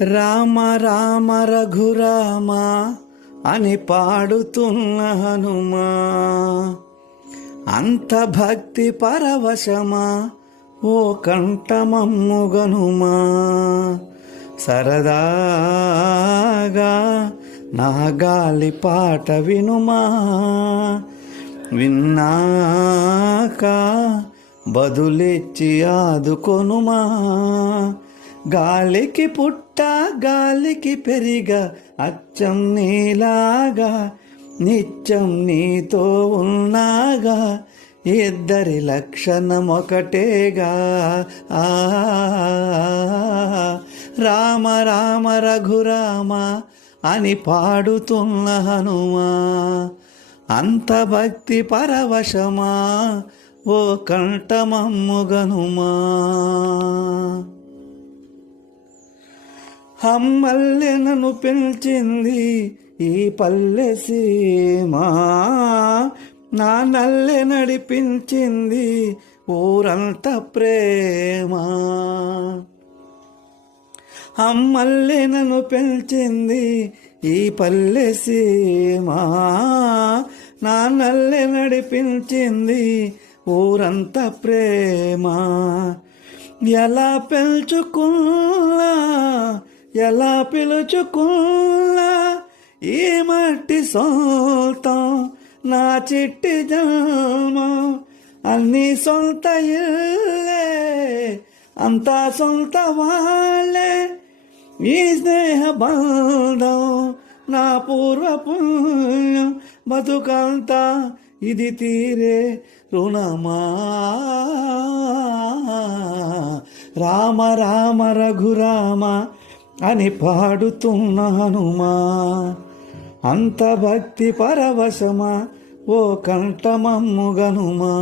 రామ రామ రఘురామ అని పాడుతున్న హనుమా, అంత భక్తి పరవశమా ఓ కంఠమమ్ముగనుమా. సరదాగా నా గాలి పాట వినుమా, విన్నాక బదులిచ్చి ఆదుకొనుమా. గాలికి పుట్ట గాలికి పెరిగ అచ్చం నీలాగా నిత్యం నీతో ఉన్నాగా, ఇద్దరి లక్షణం ఒకటేగా. రామ రామ రఘురామ అని పాడుతున్న హనుమా, అంత భక్తి పరవశమా ఓ కంఠమమ్ముగనుమా. అమ్మల్లె నన్ను పిలిచింది ఈ పల్లె సీమా, నా నల్లె నడిపించింది ఊరంత ప్రేమ. అమ్మల్లె నన్ను పిలిచింది ఈ పల్లె సీమా, నా నల్లె నడిపించింది ఊరంత ప్రేమ. ఎలా పెంచుకున్నా ఎలా పిలుచుకున్నా ఈ మట్టి సొంతం నా చిట్టి జన్మ. అన్నీ సొంత ఇల్లే అంతా సొంత వాళ్ళే, ఈ స్నేహ బంధం నా పూర్వ పుణ్యం. బతుకంతా ఇది తీరే రుణమా. రామ రామ రఘురామ అని పాడుతున్న హనుమా, అంత భక్తి పరవశమా ఓ కంఠమమ్ముగనుమా.